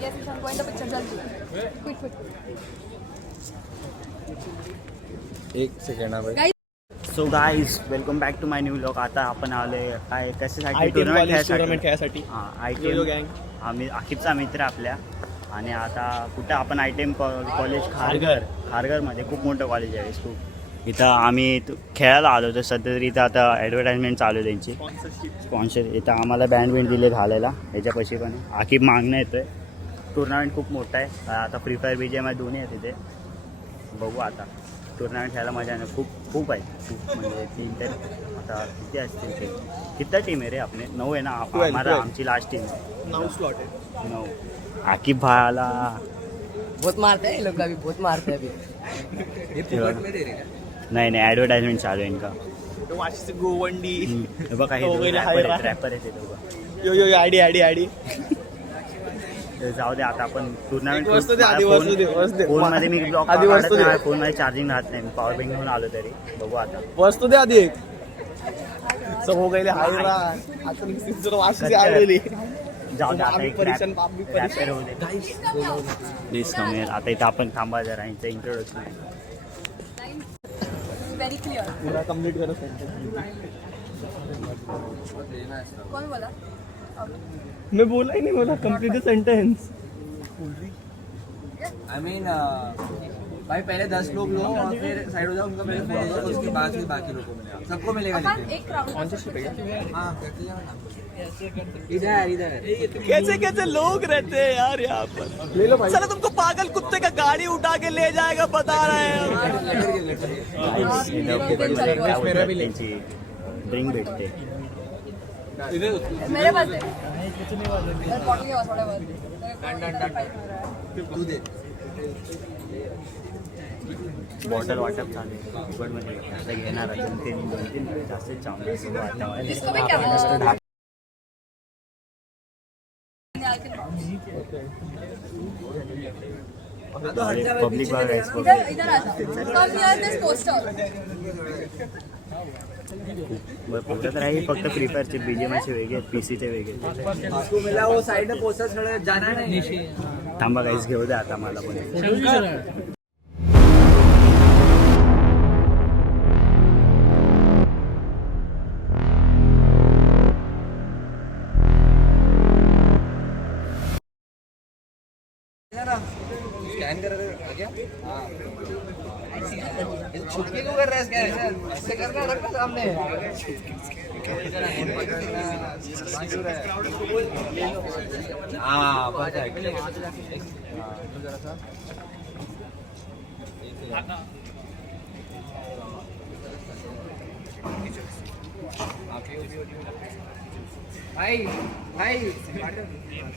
Yes, Ishan, go in the picture, jaldi. Quick, quick. एक second हा भाई. Guys, so guys welcome back to my new blog. आता आपण आलोय काय कशासाठी ITM कॉलेज टुर्नामेंट खेळायसाठी. हां यो यो ITM गँग. आम्ही आकिबचा मित्र आपल्या. आणि आता कुठं आपण ITM कॉलेज खारघरमध्ये खूप मोठं कॉलेज आहे खूप. इथं आम्ही खेळायला आलो होतो. सध्या तरी इथं आता ॲडव्हर्टाईजमेंट चालू आहे त्यांची स्पॉन्सर. इथं आम्हाला बँड बिंड दिले घालायला ह्याच्यापाशी पण आकिब मागणं येतोय. टुर्नामेंट खूप मोठं आहे. आता फ्री फायर BGMI दोन्ही आहे तिथे. बघू आता टुर्नामेंट खेळायला मजा आहे. खूप आहे खूप म्हणजे 3 तर आता किती असतील ते. किती टीम आहे रे आपले 9 आहे ना. आम्हाला आमची लास्ट टीम 9 स्लॉट आहे. 9. आकिब भाला बहुत मारते हैं ये लोग, अभी बहुत मारते हैं अभी. नाही ॲडव्हर्टाईजमेंट चालू आहे इनका. वाशीचे गोवंडी. हे बघा हे वगैरे आहे ना. रॅपर आहे ते दोघं. यो यो आयडी जाऊ दे आता आपण टुर्नामेंट वस्तू दे, आधी वस्तू दे. फोनमध्ये मी ब्लॉग आधी वस्तू दे. फोनमध्ये चार्जिंग राहत नाही. पॉवर बँक घेऊन आलो तरी बघू आता. वस्तू दे आधी एक. सब हो गए हायरा. आता निश्चित वाशीचे आलेली. जाऊ दे आता आम्ही एक परेशान, आम्ही परेशान. होऊ दे. प्लीज कमी आता इथं आपण थांबा जरा यांचं इंट्रोडक्शन आहे. very clear. पूरा कंप्लीट करो. कौन बोला? मैं बोला ही नहीं, बोला complete the sentence. I mean, भाई पहले 10 लोग लो और फिर साइड हो जाओ, उनका पहले फोन होगा, उसके बाद फिर बाकी लोगों को मिलेगा, सबको मिलेगा. अपन लेकिन एक राउंड हाँ इधर कैसे कैसे लोग रहते हैं यार यहाँ पर. ले लो भाई. चलो तुमको पागल कुत्ते का गाड़ी उठा के ले जाएगा बता रहे हैं. त्यांची ड्रिंक भेटते. मेरे पास है. मेरे बॉटल के पास थोड़ा बहुत. तू दे. बॉटल वाटप झाले फुकटमध्ये आता घेणार 2-3 जास्त चांगले इसको भी क्या पब्लिक बघायचं इधर इधर आ जाओ. Come near this poster. फक्त राहील फक्त फ्री फायरचे BGMIचे वेगळे PCचे वेगळे. उसको मिला वो साइड में पोस्टर खड़े जाना नहीं. थांबा काहीच घेऊ द्या आता मला पण. स्कैन कर आ गया. हाँ छुप के क्यों कर रहा है स्कैन? ऐसे करना रखना सामने. हाँ परफेक्ट. भाई भाई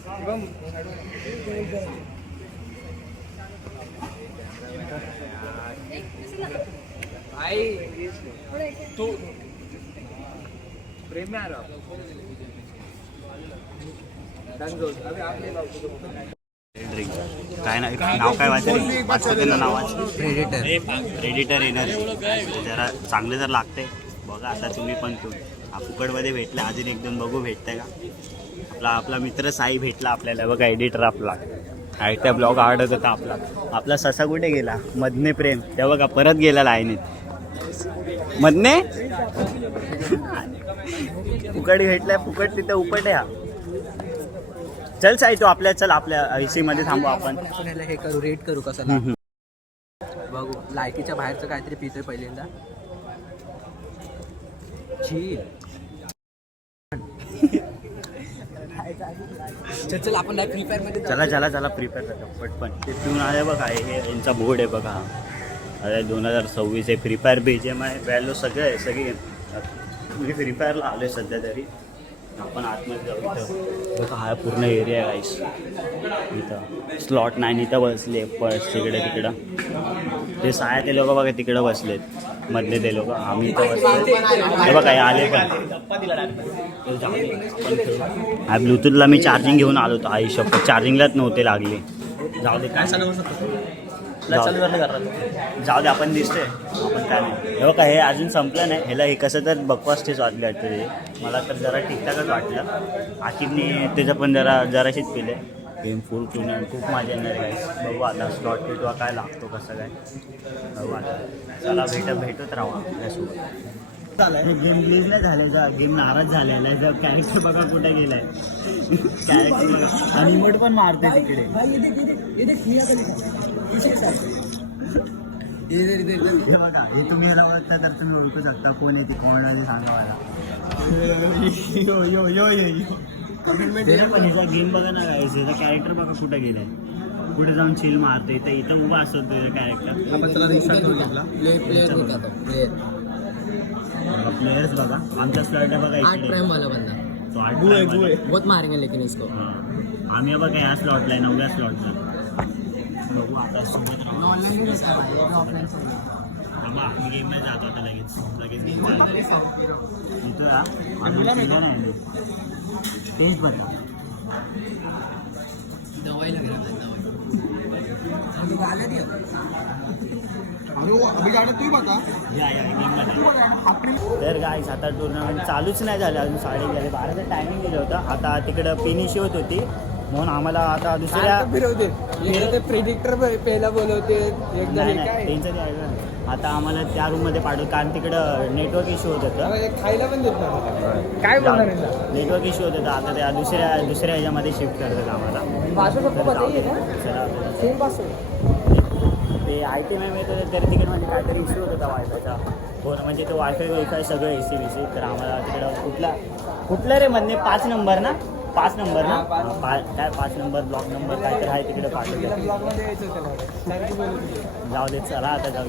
शुभम भाई तू प्रेम में आ रहा. ड्रिंक काय नाही नाव काय वाचायचं ना नावाचं प्रेडिटर येणार जरा चांगले जर लागते बघा. आता तुम्ही पण फुकटमध्ये भेटले अजून एकदम बघू भेटतंय का. आपला मित्र साई भेटला आपल्याला बघा. एडिटर आपला त्या ब्लॉग आवडत होता आपला ससा कुठे गेला. मधने प्रेम तेव्हा का परत गेला लाईनीत मधने. फुकट भेटलाय फुकट तिथं उपट आहे. चल साई तू आपल्या IC मध्ये थांबू आपण. हे करू रेट करू कसं बघू. लायकीच्या बाहेरचं काहीतरी पितोय पहिल्यांदा. चल आपण फ्री फायर मध्ये चला फ्री फायर पटपण ते पिऊन आले बघा. हे यांचा बोर्ड आहे बघा. अरे 2026 आहे. फ्री फायर BGMI व्हॅल्यू सगळे आहे सगळे. मी फ्री फायरला आलो आहे सध्या तरी. आपण आतमध्ये जाऊ. इथं बघा हा पूर्ण एरिया आहे गाईस. इथं स्लॉट 9 इथं बसले पर्स तिकडं. ते साया ते लोक बघा तिकडं बसलेत मधले ते लोक. आम्ही इथं बसले हे बघा. हे आले पण हा ब्लूटूथला मी चार्जिंग घेऊन आलो होतो. आई शपथ चार्जिंगलाच नव्हते लागले. जाऊ दे काय जाऊ दे आपण दिसते आपण काय नाही. हे बघा हे अजून संपलं नाही. ह्याला हे कसं तर बकवास टेस्ट वाटले वाटतं ते. मला तर जरा ठीकठाकच वाटलं. आकिबने त्याचं पण जराशीच पिले. गेम फुल करून आणि खूप मजा येणार आहे guys. बघू आता स्लॉट किंवा काय लागतो कसं काय बघू आता. चला भेटत राहू आपल्यासोबत. गेम ग्लीज नाही झालायचा, गेम नाराज झालेला आहे. कॅरेक्टर बघा कुठे गेलाय. कॅरेक्टर बघा आणि इमोट पण मारते तिकडे. हे बघा, हे तुम्ही ह्याला ओळखता तर तुम्ही ओळखू शकता कोण येते कोण आहे ते सांगा मला. पण ह्याचा गेम बघा ना गाईस, ह्याचा कॅरेक्टर बघा कुठे गेलाय. कुठे जाऊन चिल मारते इथं उभा असतो तुझं कॅरेक्टर. प्लेयर्स बघा आमच्या स्लॉट बघा इकडे तो 8 बहुत मारेंगे लेकिन इसको. आम्ही बघा या स्लॉटला आहे 9व्या स्लॉटला. बघू आता सोबत राहू. आम्ही गेममध्ये जातो आता लगेच गेम चालू इथं आम्ही केलं नाही तेच बघा. तर गाईस आता टुर्नामेंट चालूच नाही झालं अजून 12:30 टायमिंग दिलं होतं. आता तिकडं फिनिश होत होती म्हणून आम्हाला आता दुसऱ्या प्रेडिक्टर पहिला बोलवते त्यांचं आता आम्हाला त्या रूममध्ये पाठवत कारण तिकडं नेटवर्क इश्यू होत होतं. खायला पण देत नाही काय बोलणार नेटवर्क इश्यू होत होतं. आता त्या दुसऱ्या ह्याच्यामध्ये शिफ्ट करतात आम्हाला. ते ITM येत होतं तरी तिकडे म्हणजे काहीतरी इश्यू होत होता वायफायचा. हो म्हणजे तो वायफाय सगळं AC तर आम्हाला तिकडं कुठलं रे म्हणणे 5 नंबर ना 5 नंबर ना काय 5 नंबर ब्लॉक नंबर काहीतरी आहे तिकडे पाठवलं. जाऊ दे चला आता जाऊ.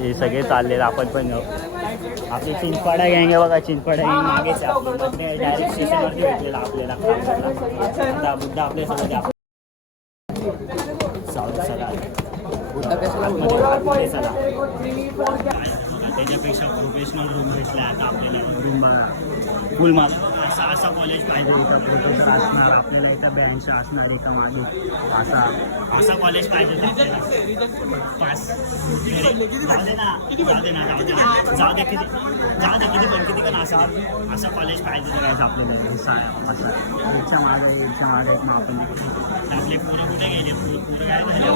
हे सगळे चाललेलं आपण पण जाऊ. आपली चिंचपाडा गँग बघा, चिंचपाडा गँग मागेच आपली डायरेक्ट स्टेशनवरती भेटलेला आपल्याला बुद्धा आपल्यासोबत चला त्याच्यापेक्षा प्रोफेशनल रूम भेटला आता आपल्याला. रूम बघा फुल मला असा कॉलेज पाहिजे. इथं प्रोफेसर असणार आपल्याला, इथं बँच असणार एका मागे असा कॉलेज पाहिजे आपल्याला. पास जाऊ दे किती पण असं कॉलेज पाहिजे करायचं आपल्याला. याच्या मागे मग आपण आपले पोरं कुठे गेले, पोरं काय झाले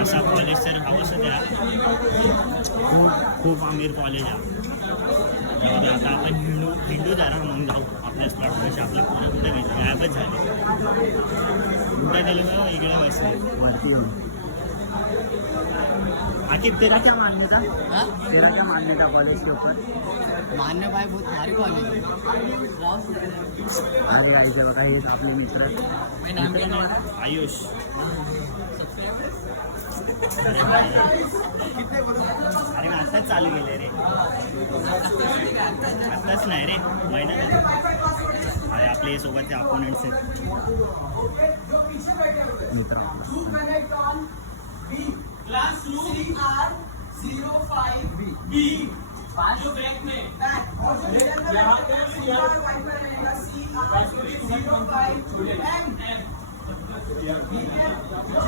असा कॉलेज तर हवंच द्या. खूप आमिर कॉलेज आहे. आता आपण हिंदू जरा मग जाऊ आपल्या स्पॉटपाशी. आपले पोरं कुठे गेले गायबच झाले. कुठे गेले मग इकडे बसले वरती येऊन. आखिर तेरा क्या मान्य था कॉलेज के ऊपर. मान्य भाई बहुत भारी कॉलेज आधी गाडीचे बघा हे आपले मित्र आयुष. अरे मी आत्ताच चालू केले रे, आत्ताच नाही रे महिना. अरे आपले सोबतचे अपोनेंट्स आहेत मित्र.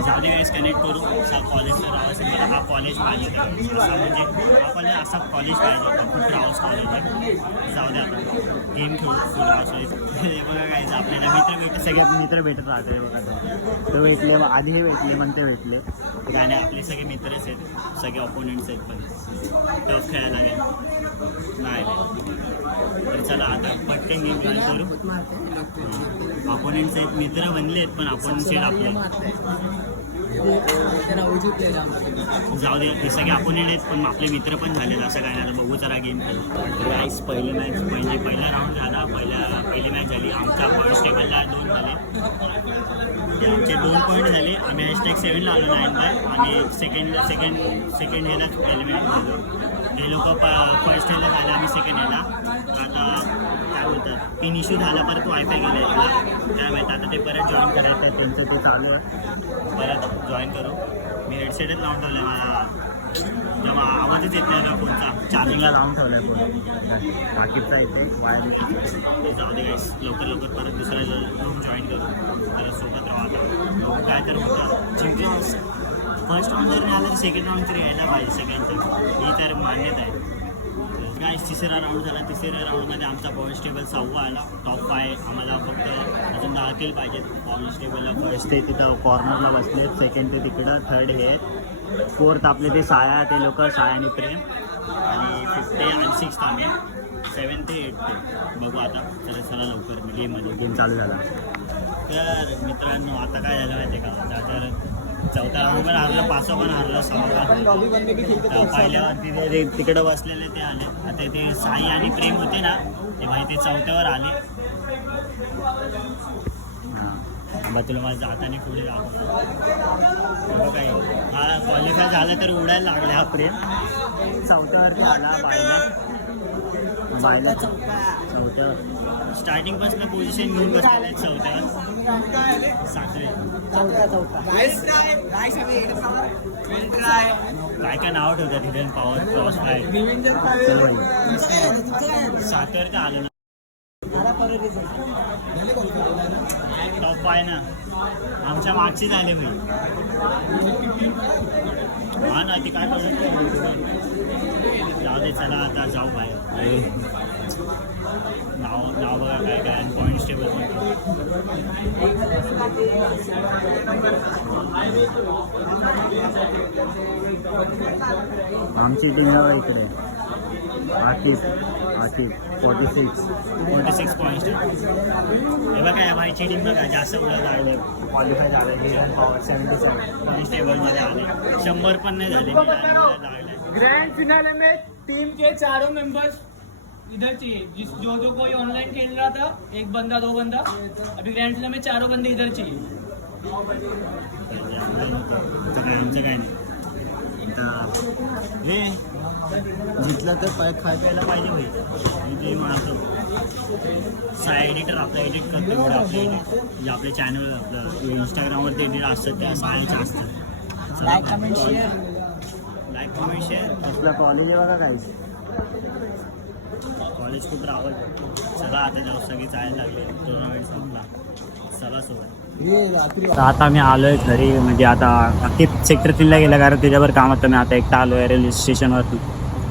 जाऊ गाइस कनेक्ट करू असा कॉलेजचा राहावं असेल. मला हा कॉलेज पाहिजे असा म्हणजे आपण असा कॉलेज पाहिजे होता. खूप राहावंच कॉलेज आहे. जाऊ द्या आता गेम खेळू फुल राहावंस. हे बघा गायचं आपल्याला सगळे मित्र भेटत राहते बघा. ते भेटले आधी हे भेटले मग ते भेटले आणि आपले सगळे मित्रच आहेत, सगळे ऑपोनेंट्स आहेत. पण टफ खेळायला लागेल नाही तर चला आता पटकन गेम जॉईन करू. अपोनेंट्स आहेत, मित्र बनले आहेत पण अपोनेंट्स आहेत आपले. जाऊ दे हे सगळे अपोनेंट आहेत पण आपले मित्र पण झालेत. असं काय नाही बघू जरा गेम खेळू. गाईस पहिली मॅच म्हणजे पहिला राऊंड झाला. पहिली मॅच झाली. आमच्या पॉईंट्स टेबलला 2 झाले. आमचे 2 पॉईंट झाले. आम्ही #7 ला आलो 9 आणि सेकंड हेलाच पहिली मॅच झालो. हे लोक फर्स्ट हेला झाले, आम्ही सेकंड हेला. आता काय बोलतात 3 इश्यू झाला परत वायफाय गेला याला काय माहिती. आता ते परत जॉईन करायचं आहे त्यांचं ते चालू आहे. परत जॉईन करू. मी हेडसेटच लावून ठेवलं आहे. मला जेव्हा आवाजच येत नाही ना फोनचा चार्जिंगला लावून ठेवलं आहे फोन. बाकीचा येते वायर. जाऊ दे गाईस लवकर परत दुसऱ्या लोक जॉईन करू. परत सोबत राहू. आता लोक काय तर होतं जिंकलं फर्स्ट राऊंड जर नाही आलं तर सेकंड राऊंड तरी यायला पाहिजे सगळ्यांचं. ही तर मान्यता आहे. गाईस तिसरा राऊंड झाला. तिसऱ्या राऊंडमध्ये आमचा पॉईंट्स टेबल 6वा आला. टॉप 5 आम्हाला फक्त अजून 10 किल पाहिजेत. पॉईंट्स टेबलला फर्स्ट ते तिथं कॉर्नरला बसले, सेकंड ते तिकडं, थर्ड हे आहेत, फोर्थ आपले ते साया, ते लोक साया आणि प्रेम, आणि 5th आणि 6th आम्ही, 7th ते 8th ते बघू आता. चला लवकर गेम चालू झाला. तर मित्रांनो आता काय झालं माहिती आहे का, तर चौथा राऊंड पण हारलं, 5 पण हारलं, 6 पण पहिल्यावर तिकडं बसलेले ते आले. आता ते साई आणि प्रेम होते ना, ते भाई ते चौथ्यावर आले. हां तुला मला जाताना पुढे जातो काय, हा क्वालिफाय झालं तर उडायला लागले हा प्रेम. चौथ्यावरती आला बायला चौथ्यावर स्टार्टिंगपासून पोझिशन घेऊन बसलेले आहेत. चौथ्यावर 7वे काय नाव ठेवतात हिडन पॉवर क्रॉस फायर. 7वर का आलं ना, टॉप 5 ना आमच्या मागची झाले मी. हा ना ती काय जाऊ दे, चला आता जाऊ बाहेर. नाव बघा काय काय आणि पॉईंट्स टेबल आमची टीम इकडे. आतिफ 46 पॉईंट्स. हे बघा या बाईची टीम बघा जास्त उडत लागले, क्वालिफाय झाले. 77 पॉईंट्स टेबलमध्ये आले, 100 पण नाही झाले लागले. ग्रैंड फिनाले में टीम के चारों मेंबर्स इधर चाहिए. जो कोई ऑनलाइन खेल रहा था, 1 बंदा 2 बंदा, अभी ग्रैंड फिनाले में 4 बंदे इधर चाहिए. आमचं काय नाही. हे जिंकलं तर खाय प्यायला पाहिजे भाई. ते मारतो एडिटर आपलं एडिट करतो व्हिडिओ, आपले एडिट जे आपले चॅनल आपलं इंस्टाग्रामवरती एडिट असतं त्या सायन्स असतं. Like comment share. आपलं कॉलेज आहे बघा काहीच, कॉलेज खूप रावल. चला आता जाऊ, सगळी जायला लागले, टुर्नामेंट संपला. चला सोबत आता मी आलो आहे घरी. म्हणजे आता अख्खी सेक्टर 3ला गेला, कारण त्याच्यावर काम होतं. मी आता एकटा आलो आहे रेल्वे स्टेशनवरती.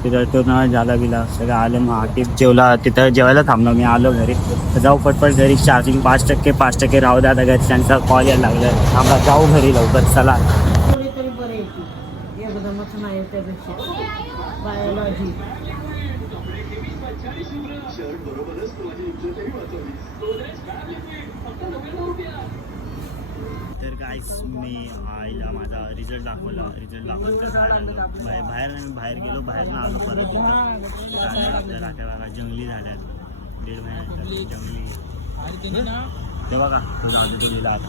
तिथं टुर्नामेंट झाला गेला, सगळं आलं. मग आतिफ जेवला, तिथं जेवायला थांबलो. मी आलो घरी, तर जाऊ पटपट घरी. चार्जिंग 5% राहू द्या, आता घरच्यांचा कॉल यायला लागला. आम्हाला जाऊ घरी लवकर, चला. तर गाईस मी आईला माझा रिझल्ट दाखवला. रिझल्ट दाखवलं तर बाहेर गेलो, बाहेरनं आलो परत. आपल्या राख्या जंगली झाल्या, 1.5 महिन्यानंतर जंगली. ते बघा तुझा आधी तो लिहिला आता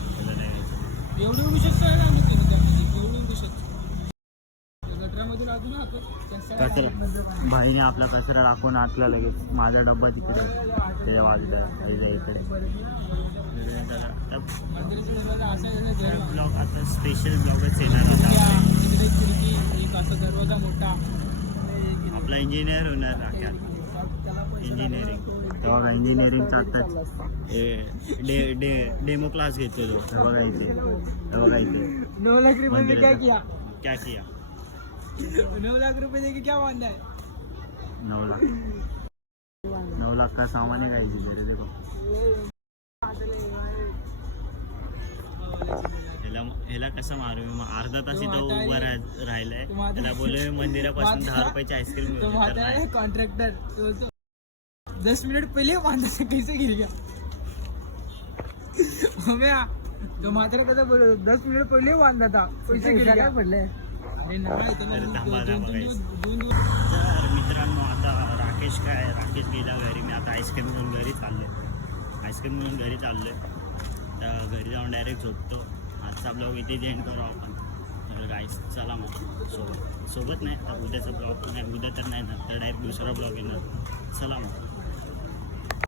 कचरा. भाईने आपला कचरा राखून आटला लगेच. माझा डब्बा तिकडे त्याच्या बाजूला इकडे. ब्लॉग आता स्पेशल ब्लॉगच येणार होता. आपला इंजिनियर होणार राख्यात, इंजिनिअरिंग. तेव्हा इंजिनिअरिंगचा आत्ताच डेमो क्लास घेतो तो. बघा इथे 9 लाख रुपये में क्या किया? 9 लाख रुपए देके क्या मानना है? 9 लाख का सामान है गाइस इधर देखो. ह्याला कसं मारू मी? अर्धा तास इथं उभा राहिलाय. त्याला बोललो मंदिरापासून 10 रुपयाची आईस्क्रीम मिळते. कॉन्ट्रॅक्टर 10 मिनट पहले बांधा से कैसे गिर गया? तो मात्र कसं बोलतो 10 मिनिट पहिले बांधा था, पैसे गिर काय पडले? अरे मित्रांनो आता राकेश गेला घरी. मी आता आईस्क्रीम घेऊन घरी चाललोय. तर घरी जाऊन डायरेक्ट झोपतो. आजचा ब्लॉग इथे एंड करू आपण. तर गाईस चला मग सोबत नाही, तर उद्याचा ब्लॉग नाही, उद्या तर नाही ना, तर डायरेक्ट दुसरा ब्लॉग येणार. चला मग.